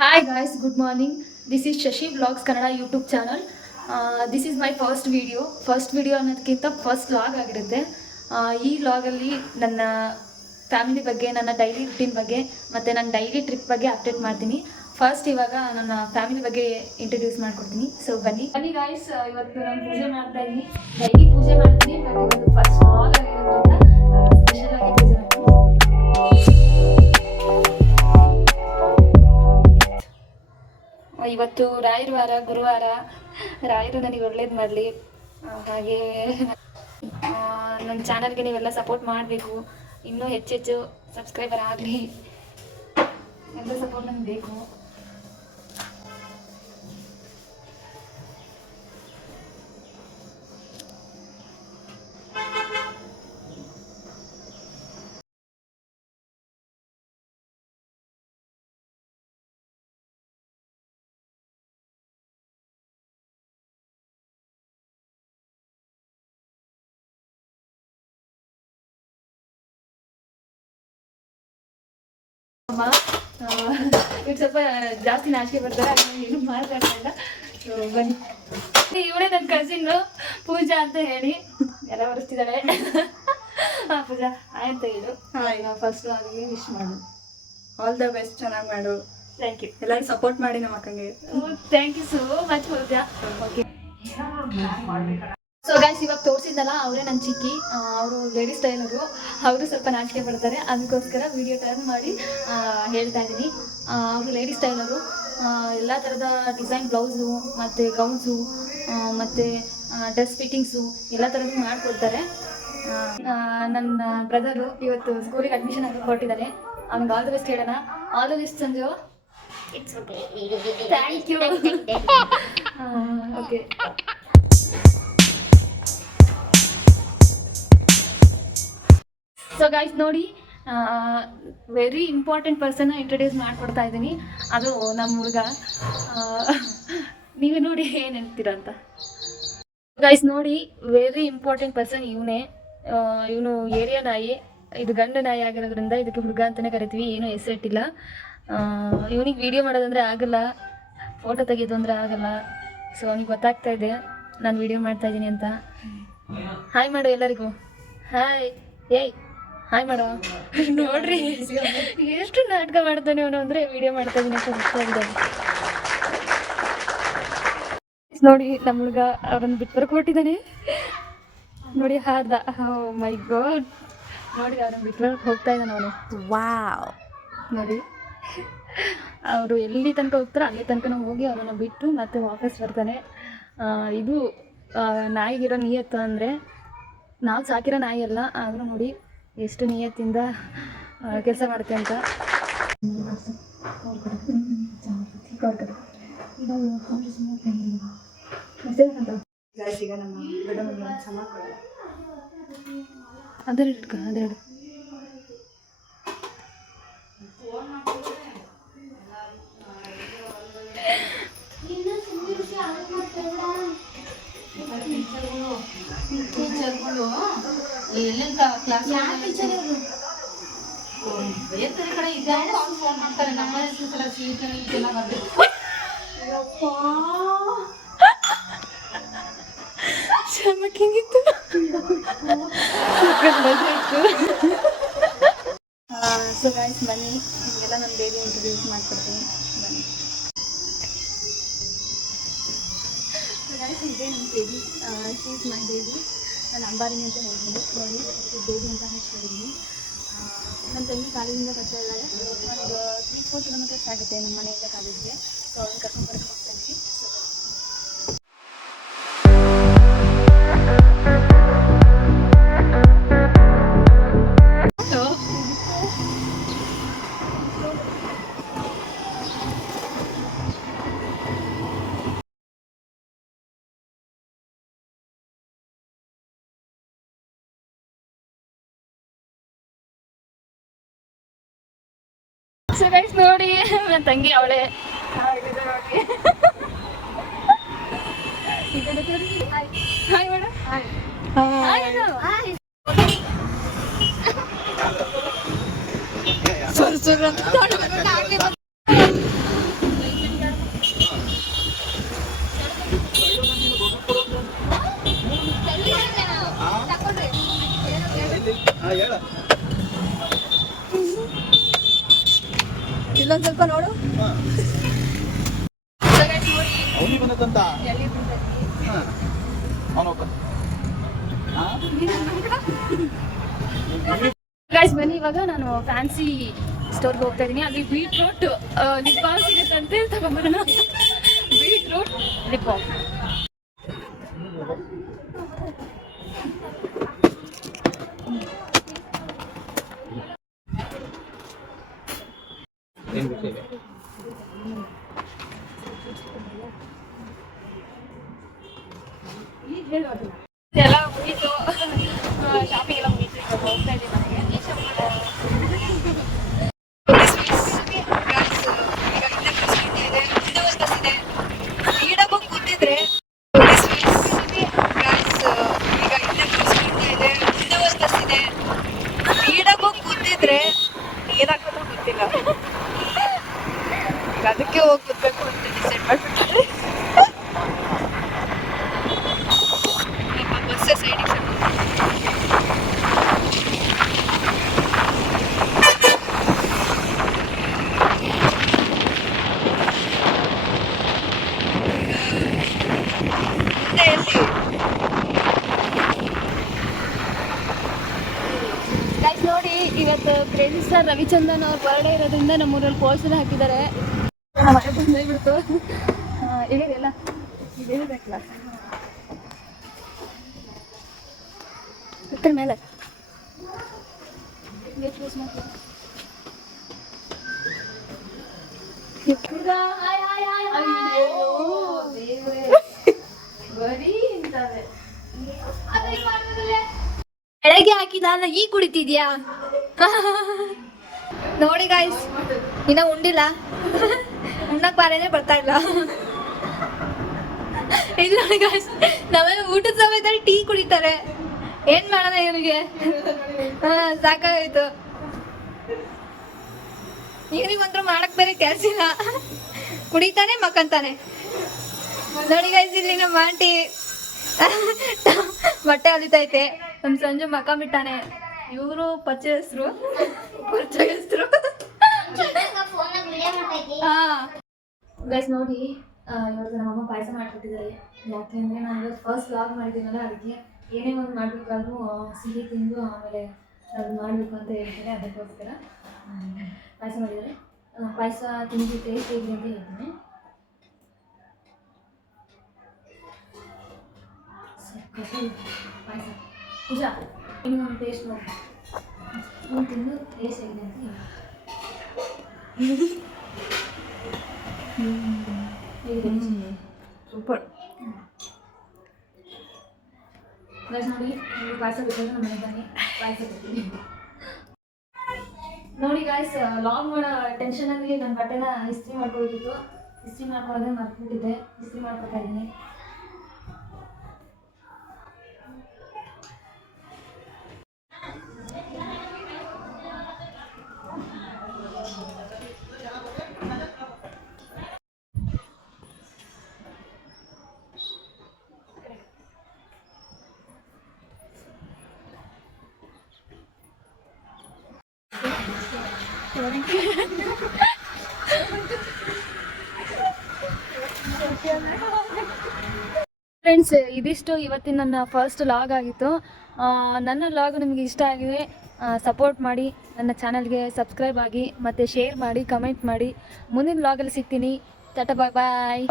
Hi guys good morning this is Shashi vlogs Kannada YouTube channel this is my first video first video ಅನ್ನೋದಕ್ಕಿಂತ first vlog ಆಗಿರುತ್ತೆ. ಈ ಲಾಗಲ್ಲಿ ನನ್ನ family ಬಗ್ಗೆ, ನನ್ನ daily routine ಬಗ್ಗೆ, ಮತ್ತು ನನ್ನ ಡೈಲಿ ಟ್ರಿಪ್ ಬಗ್ಗೆ ಅಪ್ಡೇಟ್ ಮಾಡ್ತೀನಿ. ಫಸ್ಟ್ ಇವಾಗ ನನ್ನ ಫ್ಯಾಮಿಲಿ ಬಗ್ಗೆ ಇಂಟ್ರೊಡ್ಯೂಸ್ ಮಾಡ್ಕೊಡ್ತೀನಿ. ಸೊ ಬನ್ನಿ. ಬನ್ನಿ ಗಾಯ್ಸ್ ಇವತ್ತು ನಾನು ಪೂಜೆ ಮಾಡ್ತಾ ಇದ್ದೀನಿ. ಡೈಲಿ ಪೂಜೆ ಮಾಡ್ತೀನಿ ಬಟ್ ಇವತ್ತು ಫಸ್ಟ್ ವ್ಲಾಗ್ ಆಗಿರೋದ್ರಿಂದ ಸ್ಪೆಷಲ್ ಆಗಿ ಇವತ್ತು ರಾಯರ ವಾರ ಗುರುವಾರ, ರಾಯರು ನನಗೆ ಒಳ್ಳೇದು ಮಾಡಲಿ. ಹಾಗೆ ನನ್ನ ಚಾನಲ್ಗೆ ನೀವೆಲ್ಲ ಸಪೋರ್ಟ್ ಮಾಡಬೇಕು. ಇನ್ನೂ ಹೆಚ್ಚೆಚ್ಚು ಸಬ್ಸ್ಕ್ರೈಬರ್ ಆಗಲಿ. ಎಲ್ಲ ಸಪೋರ್ಟ್ ನನಗೆ ಬೇಕು. ಅಮ್ಮ. ಆ, ಸ್ವಲ್ಪ ಜಾಸ್ತಿ ನಾಚಿಕೆ ಬರ್ತಾರೆ ಏನು ಮಾತಾಡಲ್ಲ ಬನ್ನಿ. ಇವಳೇ ನನ್ನ ಕಸಿನ್ ಪೂಜಾ ಅಂತ ಹೇಳಿ. ಎಲ್ಲ ಬರೆಸ್ತಿದ್ದಾಳೆ. ಆ, ಪೂಜಾ ಆಯ್ತು ಹೇಳು. ಫಸ್ಟ್ ಆಗಿ ವಿಶ್ ಮಾಡು. ಆಲ್ ದ ಬೆಸ್ಟ್ ಚೆನ್ನಾಗಿ ಮಾಡು. ಥ್ಯಾಂಕ್ ಯು ಎಲ್ಲ ಸಪೋರ್ಟ್ ಮಾಡಿ ನಮ್ಮ ಅಕ್ಕಂಗೆ. Thank you so much Pooja. Okay so guys ಇವಾಗ ತೋರಿಸಿದ್ನಲ್ಲ ಅವರೇ ನನ್ನ ಚಿಕ್ಕಿ. ಅವರು ಲೇಡಿಸ್ ಟೈಲರು ಅವರು. ಸ್ವಲ್ಪ ನಾಚಿಕೆ ಪಡ್ತಾರೆ. ಅದಕ್ಕೋಸ್ಕರ ವಿಡಿಯೋ ಟರ್ನ್ ಮಾಡಿ ಹೇಳ್ತಾ ಇದ್ದೀನಿ. ಅವರು ಲೇಡಿ ಸ್ಟೈಲ್ ಅವರು. ಎಲ್ಲ ಥರದ ಡಿಸೈನ್ ಬ್ಲೌಸು ಮತ್ತು ಗೌನ್ಸು ಮತ್ತು ಡ್ರೆಸ್ ಫಿಟ್ಟಿಂಗ್ಸು ಎಲ್ಲ ಥರದ್ದು ಮಾಡಿಕೊಡ್ತಾರೆ. ನನ್ನ ಬ್ರದರು ಇವತ್ತು ಸ್ಕೂಲಿಗೆ ಅಡ್ಮಿಷನ್ ಆಗಿ ಕೊಟ್ಟಿದ್ದಾರೆ. ಅವ್ನಿಗೆ ಆಲ್ ದ ಬೆಸ್ಟ್ ಹೇಳೋಣ. All the best Sanju. Thank you okay so guys ನೋಡಿ ವೆರಿ ಇಂಪಾರ್ಟೆಂಟ್ ಪರ್ಸನ್ ಇಂಟ್ರೊಡ್ಯೂಸ್ ಮಾಡಿಕೊಡ್ತಾ ಇದ್ದೀನಿ. ಅದು ನಮ್ಮ ಹುಡುಗ. ನೀವು ನೋಡಿ ಏನು ಹೇಳ್ತೀರಾ ಅಂತ. ಗೈಸ್ ನೋಡಿ ವೆರಿ ಇಂಪಾರ್ಟೆಂಟ್ ಪರ್ಸನ್ ಇವನೇ. ಇವನು ಏರಿಯಾ ನಾಯಿ. ಇದು ಗಂಡ ನಾಯಿ ಆಗಿರೋದ್ರಿಂದ ಇದಕ್ಕೆ ಹುಡುಗ ಅಂತಲೇ ಕರಿತೀವಿ, ಏನೂ ಹೆಸರಿಟ್ಟಿಲ್ಲ ಇವನಿಗೆ ವಿಡಿಯೋ ಮಾಡೋದಂದ್ರೆ ಆಗಲ್ಲ. ಫೋಟೋ ತೆಗೆಯೋದು ಅಂದರೆ ಆಗಲ್ಲ. ಸೊ ಅವ್ನಿಗೆ ಗೊತ್ತಾಗ್ತಾ ಇದೆ. ನಾನು ವಿಡಿಯೋ ಮಾಡ್ತಾ ಇದ್ದೀನಿ ಅಂತ. ಹಾಯ್ ಮಾಡು ಎಲ್ಲರಿಗೂ. ಹಾಯ್ ಏಯ್ ಹಾಯ್ ಮೇಡಮ್ ನೋಡ್ರಿ ಎಷ್ಟು ನಾಟಕ ಮಾಡ್ತಾನೆ ಅವನು ಅಂದರೆ ವಿಡಿಯೋ ಮಾಡ್ತಾ ಇದ್ದೀನಿ ನೋಡಿ ನಮ್ಮ ಹುಡುಗ ಅವರನ್ನು ಬಿಟ್ಟು ಬರ್ಕೊಟ್ಟಿದ್ದಾನೆ ಹೊರಟಿದ್ದಾನೆ ನೋಡಿ ಹಾದ. ಮೈ ಗಾಡ್ ನೋಡಿ ಅವ್ರನ್ನ ಬಿಟ್ಟು ಬರಕ್ಕೆ ಹೋಗ್ತಾ ಇದ್ದಾನೆ ಅವನು. ವಾವ್ ನೋಡಿ ಅವರು ಎಲ್ಲಿ ತನಕ ಹೋಗ್ತಾರೋ ಅಲ್ಲಿ ತನಕ ಹೋಗಿ ಅವರನ್ನು ಬಿಟ್ಟು ಮತ್ತೆ ವಾಪಸ್ ಬರ್ತಾನೆ. ಇದು ನಾಯಿಗಿರೋ ನಿಯತ್ತು ಅಂದರೆ ನಾವು ಸಾಕಿರೋ ನಾಯಿ ಅಲ್ಲ ಆದರೂ ನೋಡಿ ಎಷ್ಟು ನಿಯತ್ತಿಂದ ಕೆಲಸ ಮಾಡುತ್ತೆ ಅಂತ. ಅದೇ ಇಟ್ಕೊ ಎಲ್ಲಿಂದ ಕ್ಲಾಸ್ ಬೇರೆ ಕಡೆ ಇದ್ದಾಗ ಅವ್ರು ಫೋನ್ ಮಾಡ್ತಾರೆ. ನಮ್ಮ ಹೆಸರು ಸೀಟ್ ಎಲ್ಲ ಬರ್ಬೇಕು ಚಮಕಿಂಗಿತ್ತು ಸೊ ಗಾಯ್ಸ್ ಬನ್ನಿ. ನಿಮಗೆಲ್ಲ ನನ್ನ ಬೇಬಿ ಇಂಟ್ರೊಡ್ಯೂಸ್ ಮಾಡ್ಕೊಡ್ತೀನಿ. ಬನ್ನಿ. ಗಾಯ್ಸ್ ಇದೆ ನನ್ನ ಬೇಬಿ ಶೀಸ್ ಮೈ ಬೇಬಿ ನಾನು ಅಂಬಾರಿನಿ ಅಂತ ಹೇಳ್ಬೋದು. ನೋಡಿ ಬೇಬಿ ಅಂತ ಹೇಳ್ತಿದ್ದೀನಿ ನನ್ನ ತಂಗಿ ಕಾಲೇಜಿಂದ ಬರ್ತಾ ಇದ್ದಾರೆ. ಒಂದು ತ್ರೀ ಫೋರ್ ಕಿಲೋಮೀಟರ್ಸ್ ಆಗುತ್ತೆ ನಮ್ಮ ಮನೆಯಿಂದ ಕಾಲೇಜಿಗೆ. ಸೊ ಅವ್ರನ್ನ ಕರ್ಕೊಂಡು ಬರಕ್ಕೆ ಸೊ ಗೈಸ್ ನೋಡಿ ನನ್ನ ತಂಗಿ ಅವಳೆ. ಹಾಯ್ ಹಾಯ್ ಹೇಳ. ಇಲ್ಲೊಂದ್ ಸ್ವಲ್ಪ ನೋಡು. ಬಂದದಂತ ಗೈಸ್ ಬನ್ನಿ ಇವಾಗ ನಾನು ಫ್ಯಾನ್ಸಿ ಸ್ಟೋರ್ಗೆ ಹೋಗ್ತಾ ಇದ್ದೀನಿ ಅಲ್ಲಿ ಬೀಟ್ರೂಟ್ ಲಿಪ್ ಬಾಮ್ ಸಿಗುತ್ತಂತೆ ತಗೊಂಬರೋಣ ಬೀಟ್ರೂಟ್ ಲಿಪ್ ಬಾಮ್ 点了五粒粥，呃，小米 ರವಿಚಂದ್ರನ್ ಅವ್ರ ಬರ್ಡೇ ಇರೋದ್ರಿಂದ ನಮ್ಮೂರಲ್ಲಿ ಪೋಸ್ಟರ್ ಹಾಕಿದ್ದಾರೆ. ಮಳೆ ಬಂದೋಗ್ಬಿಡ್ತು ಹೇಳಿದೆಲ್ಲ ಹೇಳಿಬೇಕಲ್ಲ ಹತ್ರ ಮೇಲೆ. ಬೆಳಗ್ಗೆ ಹಾಕಿದ ಈಗ ಕುಡಿತಿದ್ಯಾ? ನೋಡಿ ಗಾಯ್ಸ್ ಇನ್ನ ಉಂಡಿಲ್ಲ. ಉಣ್ಣಕ್ ಬಾರೇನೆ ಬರ್ತಾ ಇಲ್ಲ. ಇಲ್ಲ ನೋಡಿ ಗಾಯ್ಸ್ ನಮ್ಮಲ್ಲಿ ಊಟದ ಸಮಯದಲ್ಲಿ ಟೀ ಕುಡಿತಾರೆ. ಏನ್ ಮಾಡೋಣ ಇವನಿಗೆ? ಹಾ, ಸಾಕಾಗೋಯ್ತು. ಇವನಿಗಂತೂ ಮಾಡಕ್ ಬೇರೆ ಕೆಲ್ಸ ಇಲ್ಲ. ಕುಡಿತಾನೆ, ಮಕ್ಕಂತಾನೆ. ನೋಡಿ ಗಾಯ್ಸ್ ಇಲ್ಲಿ ನಮ್ಮ ಆಂಟಿ. ಬಟ್ಟೆ ಹೊಲಿತೈತೆ ನಮ್ ಸಂಜು ಮಕ್ಕ ಬಿಟ್ಟಾನೆ. ಇವರು ಪರಿಚಯಸ್ರು. ಹಾ. ಗೈಸ್ ನೋಡಿ ಇವಾಗ ನಮ್ಮಮ್ಮ ಪಾಯಸ ಮಾಡ್ಕೊಟ್ಟಿದ್ದಾರೆ. ಯಾಕೆಂದ್ರೆ ನಾನು ಫಸ್ಟ್ ವ್ಲಾಗ್ ಮಾಡಿದ್ದೀನಲ್ಲ, ಅದಕ್ಕೆ ಏನೇ ಒಂದು ಮಾಡಬೇಕಾದ್ರೂ ಸಿಹಿ ತಿಂದು ಆಮೇಲೆ ಅದು ಮಾಡಬೇಕು ಅಂತ ಹೇಳ್ತೀನಿ, ಅದಕ್ಕೋಸ್ಕರ. ಪಾಯಸ ಮಾಡಿದ್ದಾರೆ. ಪಾಯಸ ತಿಂದು ಟೇಸ್ಟ್ ಹೇಗೆ ಅಂತ ಹೇಳ್ತೀನಿ. ಪಾಯಸ. ಪೂಜಾ. ಇನ್ನು ಒಂದು ಟೇಸ್ಟ್ ನೋಡಿ ನೀನು ತಿಂದು ಟೇಸ್ಟ್ ಆಗಿದೆ ಅಂತ ಹೇಳಿ. ಸೂಪರ್. ಗೈಸ್ ನೋಡಿ ನಿಮಗೆ ಪಾಯಸ ಬೇಕಾದ್ರೆ ನಮ್ಮ ಮನೆಗೆ ಬನ್ನಿ. ಪಾಯಸ ಕೊಡ್ತೀನಿ. ನೋಡಿ ಗಾಯ್ಸ್ ಲಾಗ್ ಮಾಡೋ ಟೆನ್ಷನಲ್ಲಿ ನನ್ನ ಬಟ್ಟೆನ ಇಸ್ತ್ರಿ ಮಾಡ್ಕೋಬೇಕಿತ್ತು ಇಸ್ತ್ರಿ ಮಾಡ್ಕೊಳ್ಳೋದೇ ಮರ್ತ್ಬಿಟ್ಟಿದ್ದೆ. ಇಸ್ತ್ರಿ ಮಾಡ್ಕೊತಾ ಇದ್ದೀನಿ. ಫ್ರೆಂಡ್ಸ್ ಇದಿಷ್ಟು ಇವತ್ತಿನ ನನ್ನ ಫಸ್ಟ್ ಲಾಗ್ ಆಗಿತ್ತು. ನನ್ನ ಲಾಗ್ ನಿಮಗೆ ಇಷ್ಟ ಆಗಿದೆ ಸಪೋರ್ಟ್ ಮಾಡಿ, ನನ್ನ ಚಾನಲ್ಗೆ ಸಬ್ಸ್ಕ್ರೈಬ್ ಆಗಿ, ಮತ್ತು ಶೇರ್ ಮಾಡಿ ಕಮೆಂಟ್ ಮಾಡಿ. ಮುಂದಿನ ಲಾಗಲ್ಲಿ ಸಿಗ್ತೀನಿ. ಟಾಟಾ ಬಾಯ್ ಬಾಯ್